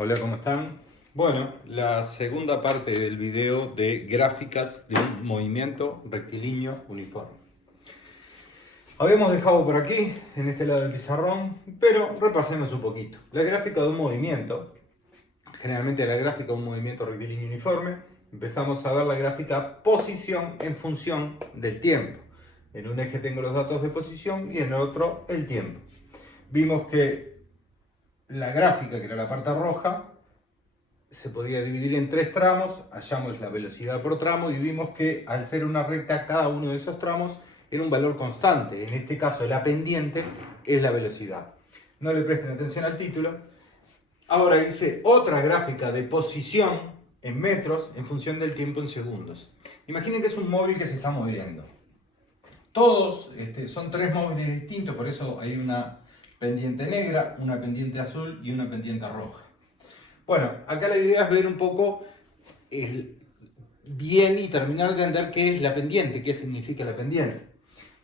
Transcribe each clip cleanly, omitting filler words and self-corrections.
Hola, ¿cómo están? Bueno, la segunda parte del video de gráficas de un movimiento rectilíneo uniforme. Habíamos dejado por aquí, en este lado del pizarrón, pero repasemos un poquito. La gráfica de un movimiento, generalmente la gráfica de un movimiento rectilíneo uniforme, empezamos a ver la gráfica posición en función del tiempo. En un eje tengo los datos de posición y en el otro el tiempo. Vimos que la gráfica, que era la parte roja, se podía dividir en tres tramos, hallamos la velocidad por tramo y vimos que al ser una recta cada uno de esos tramos era un valor constante. En este caso la pendiente es la velocidad. No le presten atención al título. Ahora hice otra gráfica de posición en metros en función del tiempo en segundos. Imaginen que es un móvil que se está moviendo. Todos son tres móviles distintos, por eso hay una pendiente negra, una pendiente azul y una pendiente roja. Bueno, acá la idea es ver un poco bien y terminar de entender qué es la pendiente, qué significa la pendiente.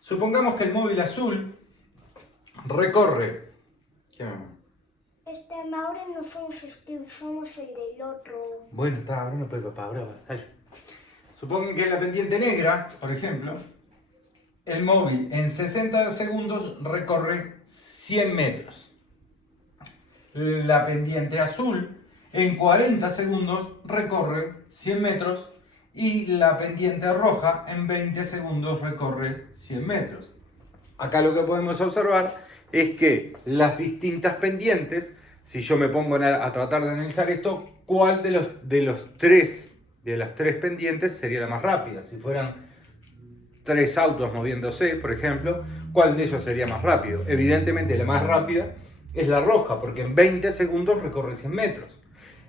Supongamos que el móvil azul recorre... ¿Qué mamá? Ahora no somos somos el del otro. Bueno, está, ahora no puede papá, ahora va, dale. Supongan que en la pendiente negra, por ejemplo, el móvil en 60 segundos recorre 100 metros. La pendiente azul en 40 segundos recorre 100 metros y la pendiente roja en 20 segundos recorre 100 metros. Acá lo que podemos observar es que las distintas pendientes, si yo me pongo a tratar de analizar esto, ¿cuál de las tres pendientes sería la más rápida? Si fueran tres autos moviéndose, por ejemplo, ¿cuál de ellos sería más rápido? Evidentemente la más rápida es la roja, porque en 20 segundos recorre 100 metros.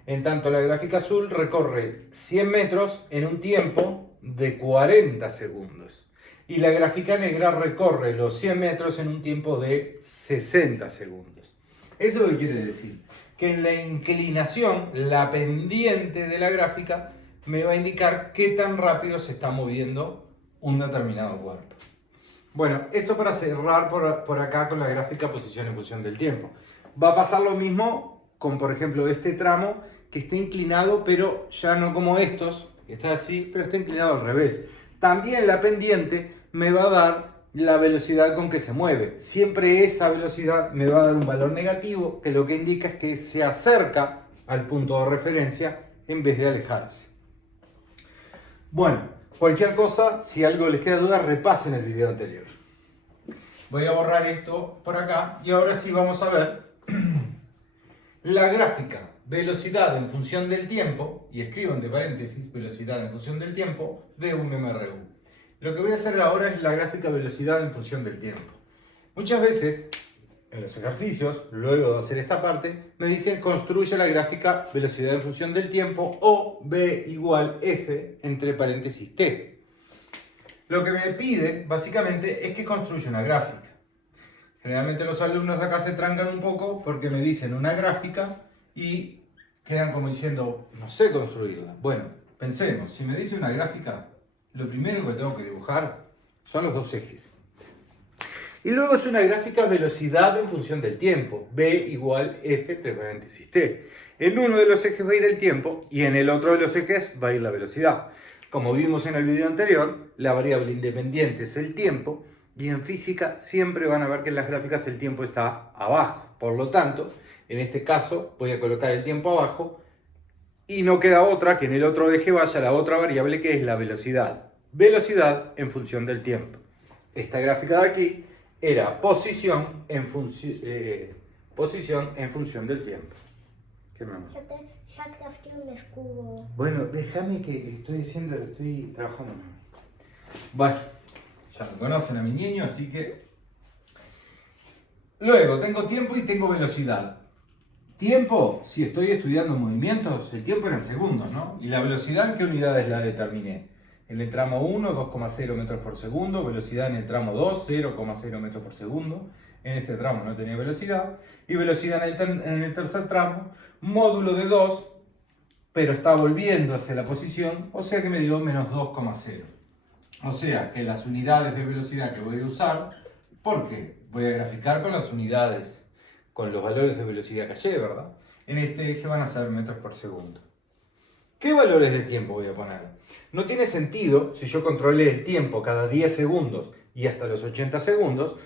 En tanto, la gráfica azul recorre 100 metros en un tiempo de 40 segundos. Y la gráfica negra recorre los 100 metros en un tiempo de 60 segundos. ¿Eso qué quiere decir? Que en la inclinación, la pendiente de la gráfica me va a indicar qué tan rápido se está moviendo un determinado cuerpo. Bueno, eso para cerrar por acá con la gráfica posición en función del tiempo. Va a pasar lo mismo con, por ejemplo, este tramo que está inclinado, pero ya no como estos, que está así, pero está inclinado al revés. También la pendiente me va a dar la velocidad con que se mueve. Siempre esa velocidad me va a dar un valor negativo, que lo que indica es que se acerca al punto de referencia en vez de alejarse. Bueno, cualquier cosa, si algo les queda duda, repasen el video anterior. Voy a borrar esto por acá y ahora sí vamos a ver la gráfica velocidad en función del tiempo, y escribo entre paréntesis velocidad en función del tiempo, de un MRU. Lo que voy a hacer ahora es la gráfica velocidad en función del tiempo. Muchas veces, en los ejercicios, luego de hacer esta parte, me dicen construye la gráfica velocidad en función del tiempo o B igual F entre paréntesis T. Lo que me pide, básicamente, es que construya una gráfica. Generalmente los alumnos acá se trancan un poco porque me dicen una gráfica y quedan como diciendo, no sé construirla. Bueno, pensemos, si me dice una gráfica, lo primero que tengo que dibujar son los dos ejes. Y luego es una gráfica velocidad en función del tiempo, B igual F entre paréntesis T. En uno de los ejes va a ir el tiempo y en el otro de los ejes va a ir la velocidad. Como vimos en el video anterior, la variable independiente es el tiempo y en física siempre van a ver que en las gráficas el tiempo está abajo. Por lo tanto, en este caso voy a colocar el tiempo abajo y no queda otra que en el otro eje vaya la otra variable que es la velocidad. Velocidad en función del tiempo. Esta gráfica de aquí era posición en función del tiempo. ¿Qué más? Sacaste un escudo. Bueno, déjame que estoy trabajando. Bueno, ya me conocen a mi niño, así que... Luego, tengo tiempo y tengo velocidad. Tiempo, si estoy estudiando movimientos, el tiempo era en segundos, ¿no? Y la velocidad, ¿en qué unidades la determiné? En el tramo 1, 2,0 metros por segundo. Velocidad en el tramo 2, 0,0 metros por segundo. En este tramo no tenía velocidad. Y velocidad en el tercer tramo, módulo de 2, pero está volviendo hacia la posición, o sea que me dio menos 2,0. O sea que las unidades de velocidad que voy a usar, ¿por qué? Voy a graficar con las unidades, con los valores de velocidad que hallé, ¿verdad? en este eje van a ser metros por segundo. ¿Qué valores de tiempo voy a poner? No tiene sentido, si yo controlé el tiempo cada 10 segundos y hasta los 80 segundos,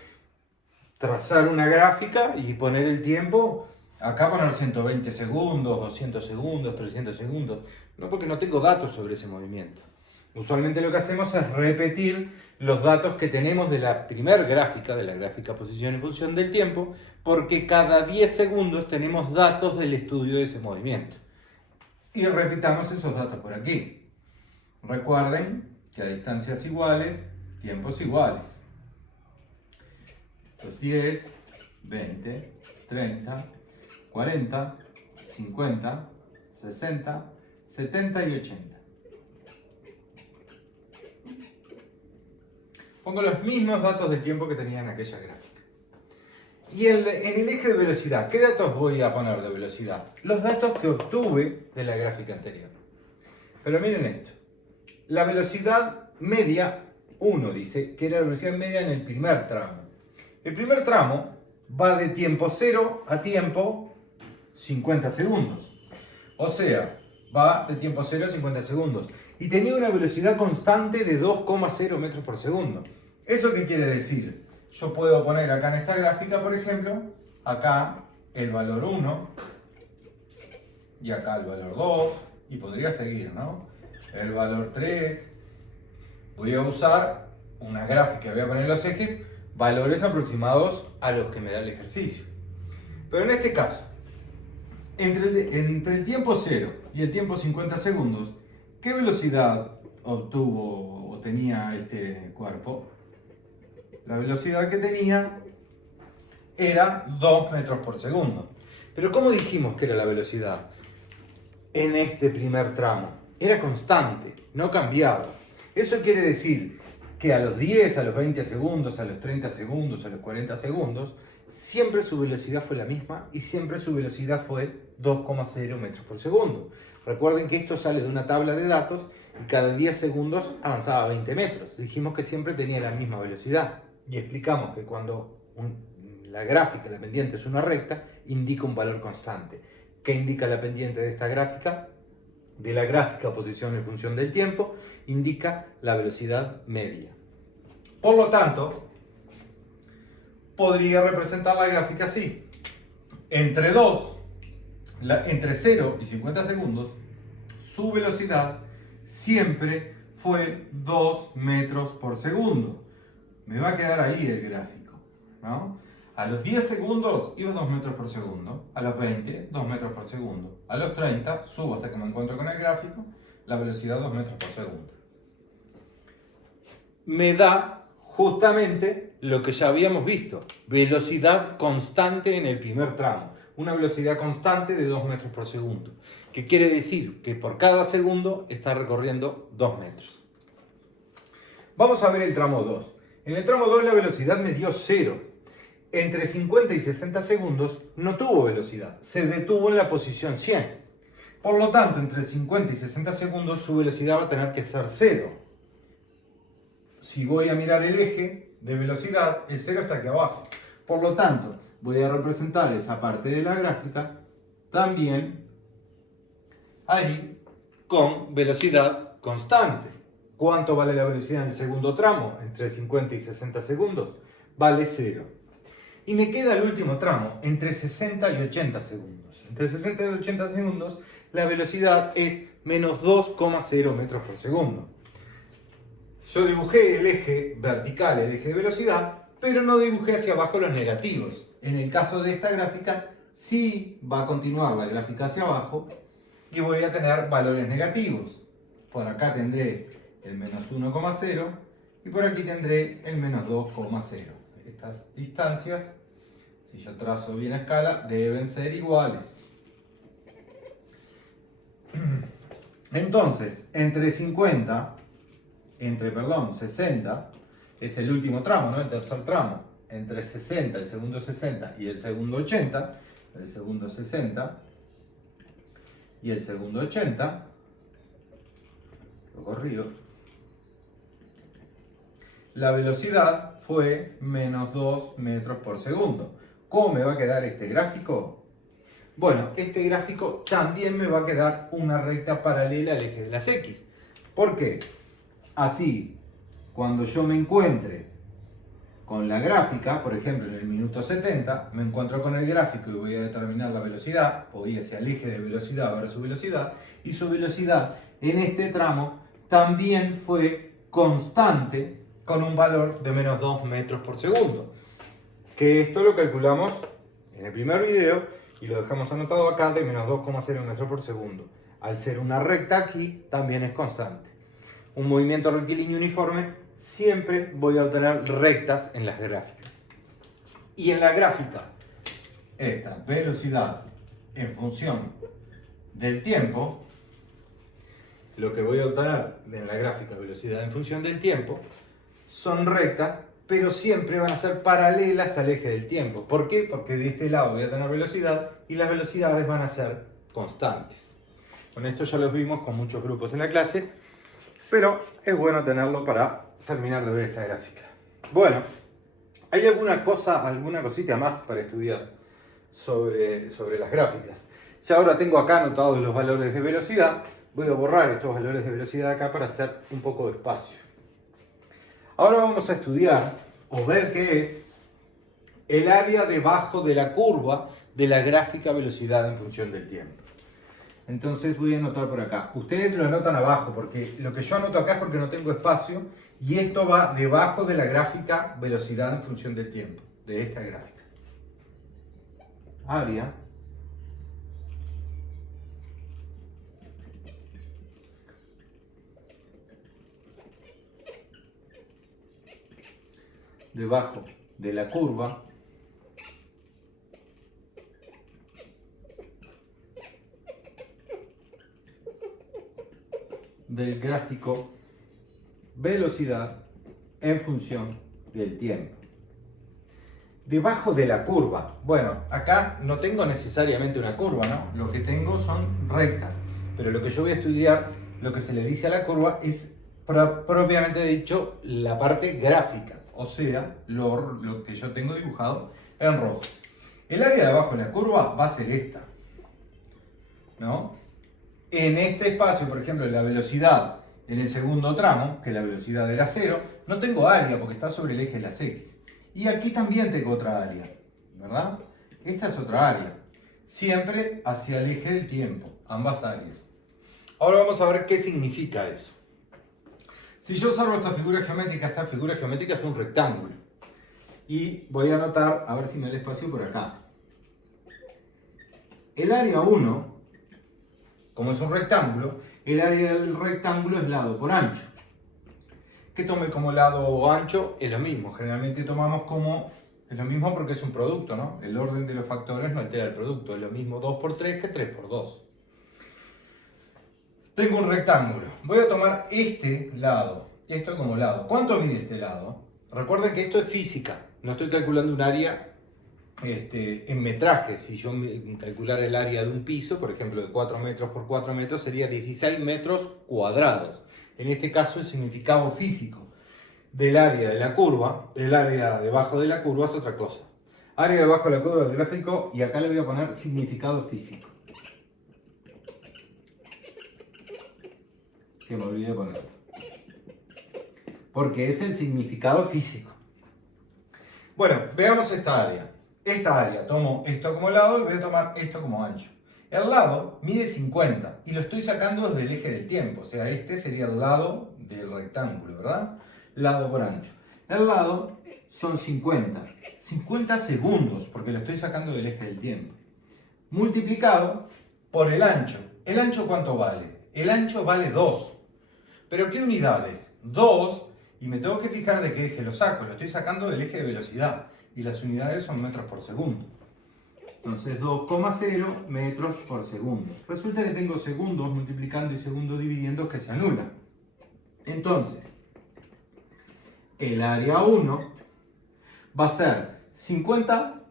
trazar una gráfica y poner el tiempo, acá poner 120 segundos, 200 segundos, 300 segundos. No, porque no tengo datos sobre ese movimiento. Usualmente lo que hacemos es repetir los datos que tenemos de la primer gráfica, de la gráfica posición en función del tiempo, porque cada 10 segundos tenemos datos del estudio de ese movimiento. Y repitamos esos datos por aquí. Recuerden que a distancias iguales, tiempos iguales. Estos 10, 20, 30, 40, 50, 60, 70 y 80. Pongo los mismos datos de tiempo que tenía en aquella gráfica. Y en el eje de velocidad, ¿qué datos voy a poner de velocidad? Los datos que obtuve de la gráfica anterior. Pero miren esto. La velocidad media, 1 dice que era la velocidad media en el primer tramo. El primer tramo va de tiempo 0 a tiempo 50 segundos. O sea, va de tiempo 0 a 50 segundos. Y tenía una velocidad constante de 2,0 metros por segundo. ¿Eso qué quiere decir? Yo puedo poner acá en esta gráfica, por ejemplo, acá el valor 1 y acá el valor 2 y podría seguir, ¿no? El valor 3. Voy a usar una gráfica, voy a poner los ejes, valores aproximados a los que me da el ejercicio. Pero en este caso, entre el tiempo 0 y el tiempo 50 segundos, ¿qué velocidad obtuvo o tenía este cuerpo? La velocidad que tenía era 2 metros por segundo. Pero ¿cómo dijimos que era la velocidad? En este primer tramo. Era constante, no cambiaba. Eso quiere decir que a los 10, a los 20 segundos, a los 30 segundos, a los 40 segundos, siempre su velocidad fue la misma y siempre su velocidad fue 2,0 metros por segundo. Recuerden que esto sale de una tabla de datos y cada 10 segundos avanzaba 20 metros. Dijimos que siempre tenía la misma velocidad. Y explicamos que cuando la gráfica, la pendiente es una recta, indica un valor constante. ¿Qué indica la pendiente de esta gráfica? De la gráfica posición en función del tiempo, indica la velocidad media. Por lo tanto, podría representar la gráfica así. Entre 0 y 50 segundos, su velocidad siempre fue 2 metros por segundo. Me va a quedar ahí el gráfico, ¿no? A los 10 segundos iba 2 metros por segundo, a los 20, 2 metros por segundo, a los 30, subo hasta que me encuentro con el gráfico, la velocidad 2 metros por segundo. Me da justamente lo que ya habíamos visto, velocidad constante en el primer tramo, una velocidad constante de 2 metros por segundo, que quiere decir que por cada segundo está recorriendo 2 metros. Vamos a ver el tramo 2. En el tramo 2 la velocidad me dio 0. Entre 50 y 60 segundos no tuvo velocidad, se detuvo en la posición 100. Por lo tanto, entre 50 y 60 segundos su velocidad va a tener que ser 0. Si voy a mirar el eje de velocidad, el 0 está aquí abajo. Por lo tanto, voy a representar esa parte de la gráfica también ahí con velocidad constante. ¿Cuánto vale la velocidad en el segundo tramo? Entre 50 y 60 segundos. Vale 0. Y me queda el último tramo, entre 60 y 80 segundos. Entre 60 y 80 segundos, la velocidad es menos 2,0 metros por segundo. Yo dibujé el eje vertical, el eje de velocidad, pero no dibujé hacia abajo los negativos. En el caso de esta gráfica, sí va a continuar la gráfica hacia abajo y voy a tener valores negativos. Por acá tendré el menos 1,0 y por aquí tendré el menos 2,0. Estas distancias, si yo trazo bien a escala, deben ser iguales. Entonces, entre 60, es el último tramo, ¿no? El tercer tramo. Entre 60, el segundo 60 y el segundo 80, el segundo 60 y el segundo 80, lo corrijo, la velocidad fue menos 2 metros por segundo. ¿Cómo me va a quedar este gráfico? Bueno, este gráfico también me va a quedar una recta paralela al eje de las X. ¿Por qué? Así, cuando yo me encuentre con la gráfica, por ejemplo en el minuto 70, me encuentro con el gráfico y voy a determinar la velocidad, voy hacia el eje de velocidad versus velocidad, y su velocidad en este tramo también fue constante con un valor de menos 2 metros por segundo. Que esto lo calculamos en el primer video y lo dejamos anotado acá de menos 2,0 metros por segundo. Al ser una recta aquí, también es constante. Un movimiento rectilíneo uniforme, siempre voy a obtener rectas en las gráficas. Y en la gráfica, esta velocidad en función del tiempo, lo que voy a obtener en la gráfica velocidad en función del tiempo, son rectas, pero siempre van a ser paralelas al eje del tiempo. ¿Por qué? Porque de este lado voy a tener velocidad y las velocidades van a ser constantes. Con esto ya los vimos con muchos grupos en la clase, pero es bueno tenerlo para terminar de ver esta gráfica. Bueno, ¿hay alguna cosita más para estudiar sobre las gráficas? Ya ahora tengo acá anotados los valores de velocidad. Voy a borrar estos valores de velocidad acá para hacer un poco de espacio. Ahora vamos a estudiar o ver qué es el área debajo de la curva de la gráfica velocidad en función del tiempo. Entonces voy a anotar por acá. Ustedes lo anotan abajo porque lo que yo anoto acá es porque no tengo espacio y esto va debajo de la gráfica velocidad en función del tiempo, de esta gráfica. Área debajo de la curva del gráfico velocidad en función del tiempo. Debajo de la curva. Bueno, acá no tengo necesariamente una curva, ¿no? Lo que tengo son rectas. Pero lo que yo voy a estudiar, lo que se le dice a la curva, es propiamente dicho la parte gráfica. O sea, lo que yo tengo dibujado en rojo. El área de abajo de la curva va a ser esta, ¿no? En este espacio, por ejemplo, la velocidad en el segundo tramo, que la velocidad era 0, no tengo área porque está sobre el eje de las X. Y aquí también tengo otra área, ¿verdad? Esta es otra área. Siempre hacia el eje del tiempo, ambas áreas. Ahora vamos a ver qué significa eso. Si yo observo esta figura geométrica es un rectángulo. Y voy a anotar, a ver si me da el espacio por acá. El área 1, como es un rectángulo, el área del rectángulo es lado por ancho. Que tome como lado ancho es lo mismo. Generalmente tomamos como, es lo mismo porque es un producto, ¿no? El orden de los factores no altera el producto. Es lo mismo 2 por 3 que 3 por 2. Tengo un rectángulo. Voy a tomar este lado, esto como lado. ¿Cuánto mide este lado? Recuerden que esto es física. No estoy calculando un área en metraje. Si yo calculara el área de un piso, por ejemplo, de 4 metros por 4 metros, sería 16 metros cuadrados. En este caso, el significado físico del área de la curva, el área debajo de la curva es otra cosa. Área debajo de la curva del gráfico, y acá le voy a poner significado físico. Que me olvidé de ponerlo. Porque es el significado físico. Bueno, veamos esta área. Esta área, tomo esto como lado y voy a tomar esto como ancho. El lado mide 50 y lo estoy sacando desde el eje del tiempo. O sea, este sería el lado del rectángulo, ¿verdad? Lado por ancho. El lado son 50. 50 segundos, porque lo estoy sacando del eje del tiempo. Multiplicado por el ancho. ¿El ancho cuánto vale? El ancho vale 2. ¿Pero qué unidades? 2, y me tengo que fijar de qué eje lo saco. Lo estoy sacando del eje de velocidad. Y las unidades son metros por segundo. Entonces 2,0 metros por segundo. Resulta que tengo segundos multiplicando y segundos dividiendo que se anulan. Entonces, el área 1 va a ser 50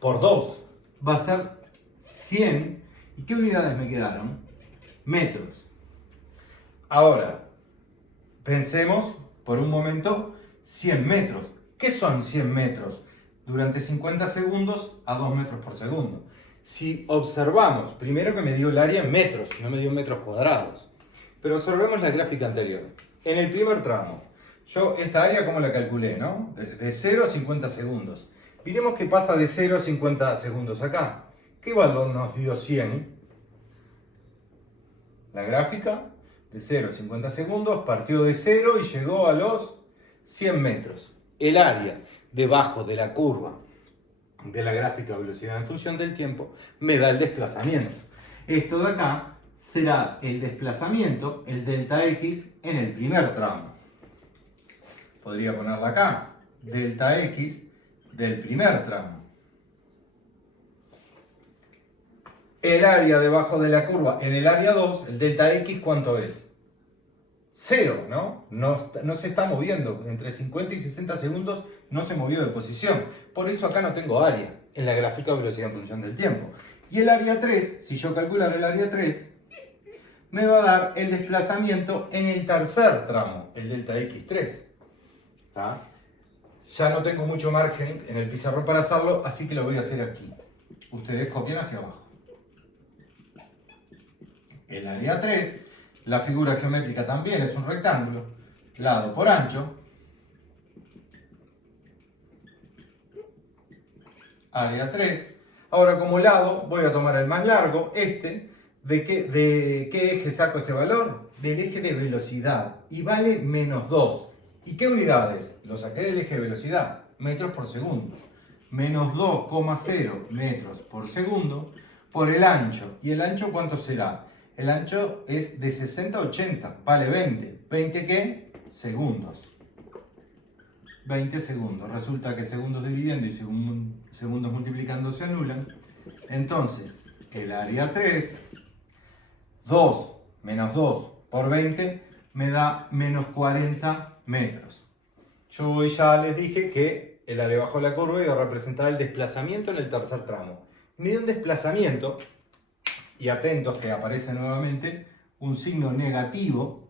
por 2. Va a ser 100. ¿Y qué unidades me quedaron? Metros. Ahora, pensemos por un momento 100 metros. ¿Qué son 100 metros? Durante 50 segundos a 2 metros por segundo. Si observamos, primero que me dio el área en metros, no me dio metros cuadrados. Pero observemos la gráfica anterior. En el primer tramo, yo esta área, ¿cómo la calculé, no? De 0 a 50 segundos. Miremos qué pasa de 0 a 50 segundos acá. ¿Qué valor nos dio 100? La gráfica de 0 a 50 segundos partió de 0 y llegó a los 100 metros. El área debajo de la curva de la gráfica velocidad en función del tiempo me da el desplazamiento. Esto de acá será el desplazamiento, el delta x, en el primer tramo. Podría ponerla acá, delta x del primer tramo. El área debajo de la curva en el área 2, el delta x, ¿cuánto es? 0, ¿no? No se está moviendo. Entre 50 y 60 segundos no se movió de posición. Por eso acá no tengo área en la gráfica de velocidad en función del tiempo. Y el área 3, si yo calcular el área 3, me va a dar el desplazamiento en el tercer tramo, el delta x3. ¿Tá? Ya no tengo mucho margen en el pizarrón para hacerlo, así que lo voy a hacer aquí. Ustedes copian hacia abajo. El área 3, la figura geométrica también es un rectángulo, lado por ancho. Área 3. Ahora como lado voy a tomar el más largo, este. ¿De qué eje saco este valor? Del eje de velocidad. Y vale menos 2. ¿Y qué unidades? Lo saqué del eje de velocidad. Metros por segundo. Menos 2,0 metros por segundo por el ancho. ¿Y el ancho cuánto será? El ancho es de 60 a 80. Vale 20. ¿20 qué? Segundos. 20 segundos. Resulta que segundos dividiendo y segundos multiplicando se anulan. Entonces, el área 3, 2 menos 2 por 20, me da menos 40 metros. Yo ya les dije que el área bajo la curva iba a representar el desplazamiento en el tercer tramo. Me dio un desplazamiento, y atentos que aparece nuevamente un signo negativo,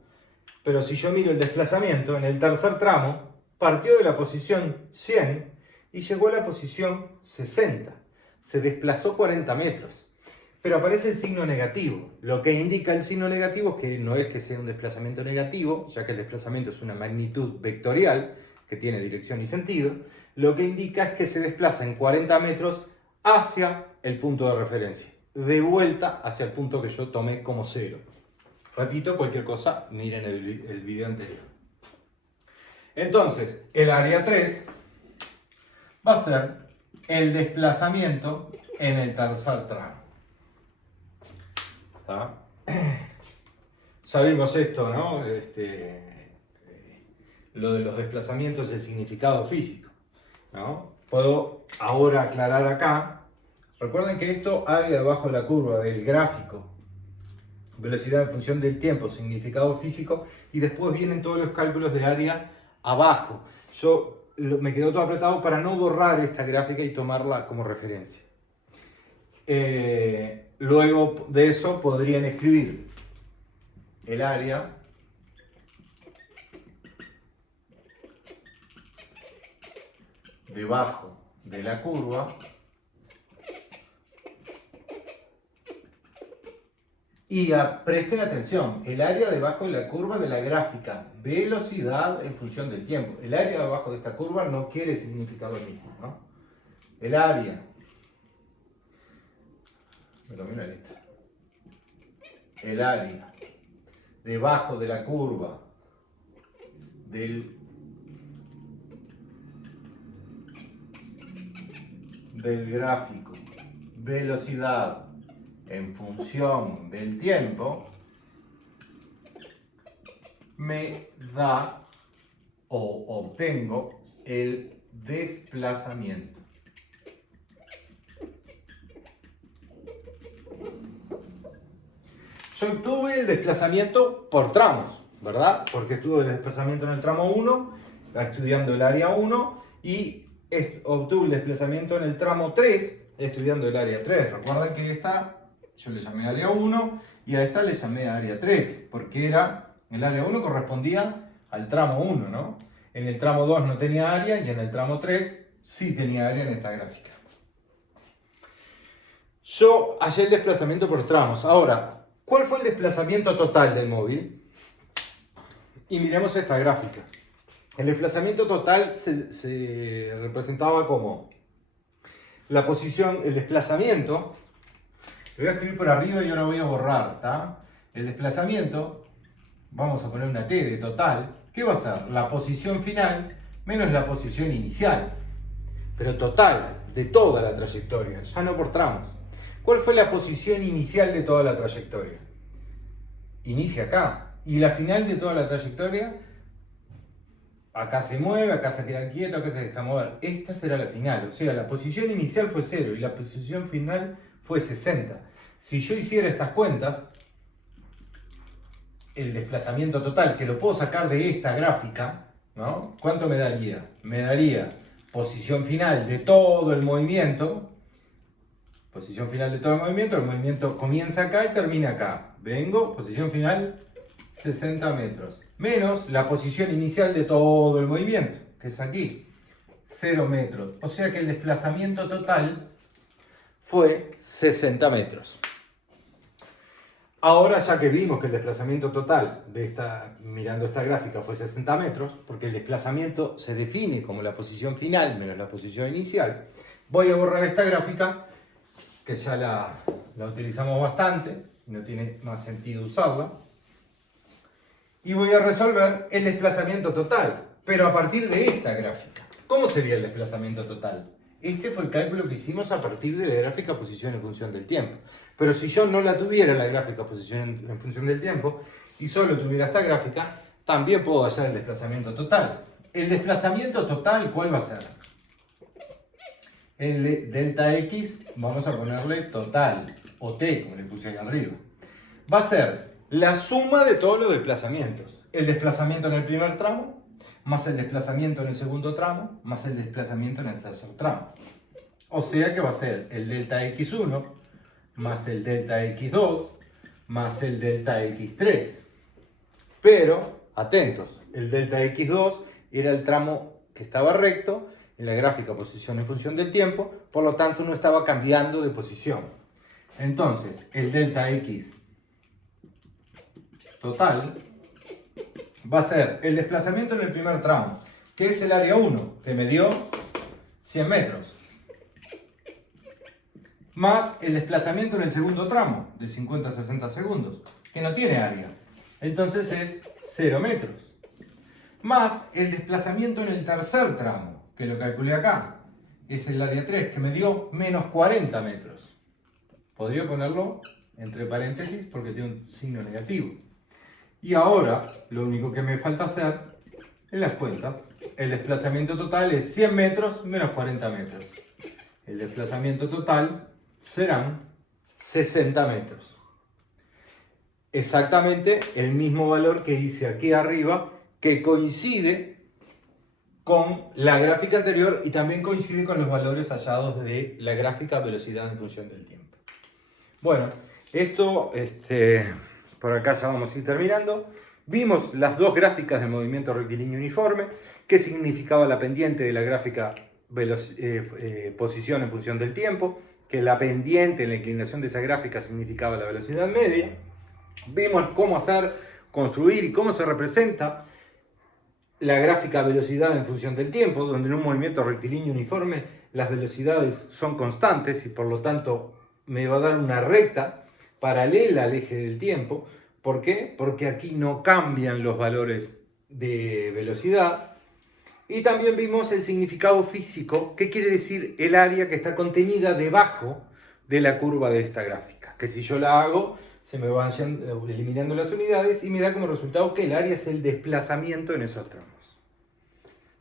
pero si yo miro el desplazamiento en el tercer tramo, partió de la posición 100 y llegó a la posición 60. Se desplazó 40 metros. Pero aparece el signo negativo. Lo que indica el signo negativo es que no es que sea un desplazamiento negativo, ya que el desplazamiento es una magnitud vectorial que tiene dirección y sentido. Lo que indica es que se desplaza en 40 metros hacia el punto de referencia, de vuelta hacia el punto que yo tomé como 0. Repito, cualquier cosa, miren el video anterior. Entonces, el área 3 va a ser el desplazamiento en el tercer tramo. ¿Está? Ya vimos esto, ¿no? Lo de los desplazamientos, el significado físico, ¿no? Puedo ahora aclarar acá. Recuerden que esto área debajo de la curva del gráfico, velocidad en función del tiempo, significado físico, y después vienen todos los cálculos de área abajo. Me quedó todo apretado para no borrar esta gráfica y tomarla como referencia. Luego de eso podrían escribir el área debajo de la curva y presten atención, el área debajo de la curva de la gráfica, velocidad en función del tiempo. El área debajo de esta curva no quiere significar lo mismo, ¿no? El área, me tomé una letra, el área debajo de la curva del gráfico, velocidad en función del tiempo, me da o obtengo el desplazamiento. Yo obtuve el desplazamiento por tramos, ¿verdad? Porque estuve el desplazamiento en el tramo 1, estudiando el área 1, y obtuve el desplazamiento en el tramo 3, estudiando el área 3. Recuerden que esta yo le llamé área 1 y a esta le llamé área 3, porque el área 1 correspondía al tramo 1, ¿no? En el tramo 2 no tenía área y en el tramo 3 sí tenía área en esta gráfica. Yo hallé el desplazamiento por tramos. Ahora, ¿cuál fue el desplazamiento total del móvil? Y miremos esta gráfica. El desplazamiento total se representaba como la posición, el desplazamiento. Lo voy a escribir por arriba y ahora voy a borrar, ¿está? El desplazamiento, vamos a poner una T de total. ¿Qué va a ser? La posición final menos la posición inicial. Pero total, de toda la trayectoria, ya no por tramos. ¿Cuál fue la posición inicial de toda la trayectoria? Inicia acá. Y la final de toda la trayectoria, acá se mueve, acá se queda quieto, acá se deja mover. Esta será la final. O sea, la posición inicial fue 0 y la posición final fue 60. Si yo hiciera estas cuentas, el desplazamiento total, que lo puedo sacar de esta gráfica, ¿no? ¿Cuánto me daría? Me daría posición final de todo el movimiento. Posición final de todo el movimiento comienza acá y termina acá. Vengo, posición final, 60 metros. Menos la posición inicial de todo el movimiento, que es aquí, 0 metros. O sea que el desplazamiento total fue 60 metros. Ahora, ya que vimos que el desplazamiento total mirando esta gráfica fue 60 metros, porque el desplazamiento se define como la posición final menos la posición inicial, voy a borrar esta gráfica, que ya la utilizamos bastante, no tiene más sentido usarla, y voy a resolver el desplazamiento total, pero a partir de esta gráfica. ¿Cómo sería el desplazamiento total? Este fue el cálculo que hicimos a partir de la gráfica posición en función del tiempo. Pero si yo no la tuviera la gráfica posición en función del tiempo y solo tuviera esta gráfica, también puedo hallar el desplazamiento total. ¿El desplazamiento total cuál va a ser? El de delta X, vamos a ponerle total, o T, como le puse ahí arriba. Va a ser la suma de todos los desplazamientos. El desplazamiento en el primer tramo, más el desplazamiento en el segundo tramo, más el desplazamiento en el tercer tramo. O sea que va a ser el delta X1, más el delta X2, más el delta X3. Pero, atentos, el delta X2 era el tramo que estaba recto en la gráfica posición en función del tiempo, por lo tanto no estaba cambiando de posición. Entonces, el delta X total va a ser el desplazamiento en el primer tramo, que es el área 1, que me dio 100 metros, más el desplazamiento en el segundo tramo, de 50 a 60 segundos, que no tiene área, entonces es 0 metros, más el desplazamiento en el tercer tramo, que lo calculé acá, es el área 3, que me dio menos 40 metros. Podría ponerlo entre paréntesis porque tiene un signo negativo. Y ahora, lo único que me falta hacer es las cuentas. El desplazamiento total es 100 metros menos 40 metros. El desplazamiento total serán 60 metros. Exactamente el mismo valor que hice aquí arriba, que coincide con la gráfica anterior y también coincide con los valores hallados de la gráfica velocidad en función del tiempo. Bueno, esto por acá ya vamos a ir terminando. Vimos las dos gráficas del movimiento rectilíneo uniforme, qué significaba la pendiente de la gráfica posición en función del tiempo, que la pendiente en la inclinación de esa gráfica significaba la velocidad media. Vimos cómo construir y cómo se representa la gráfica velocidad en función del tiempo, donde en un movimiento rectilíneo uniforme las velocidades son constantes y por lo tanto me va a dar una recta paralela al eje del tiempo. ¿Por qué? Porque aquí no cambian los valores de velocidad. Y también vimos el significado físico, que quiere decir el área que está contenida debajo de la curva de esta gráfica. Que si yo la hago, se me van eliminando las unidades y me da como resultado que el área es el desplazamiento en esos tramos.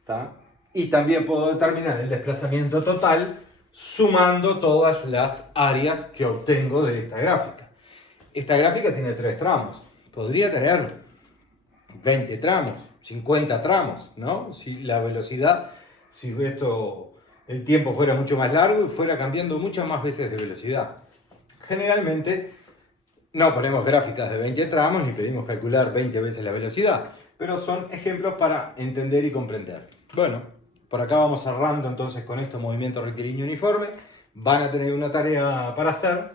¿Tá? Y también puedo determinar el desplazamiento total sumando todas las áreas que obtengo de esta gráfica. Esta gráfica tiene 3 tramos. Podría tener 20 tramos, 50 tramos, ¿no? Si la velocidad, si el tiempo fuera mucho más largo y fuera cambiando muchas más veces de velocidad. Generalmente no ponemos gráficas de 20 tramos ni pedimos calcular 20 veces la velocidad, pero son ejemplos para entender y comprender. Bueno, por acá vamos cerrando entonces con este movimiento rectilíneo uniforme. van a tener una tarea para hacer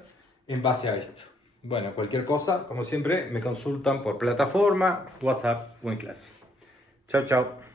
en base a esto. Bueno, cualquier cosa, como siempre, me consultan por plataforma, WhatsApp o en clase. Chao, chao.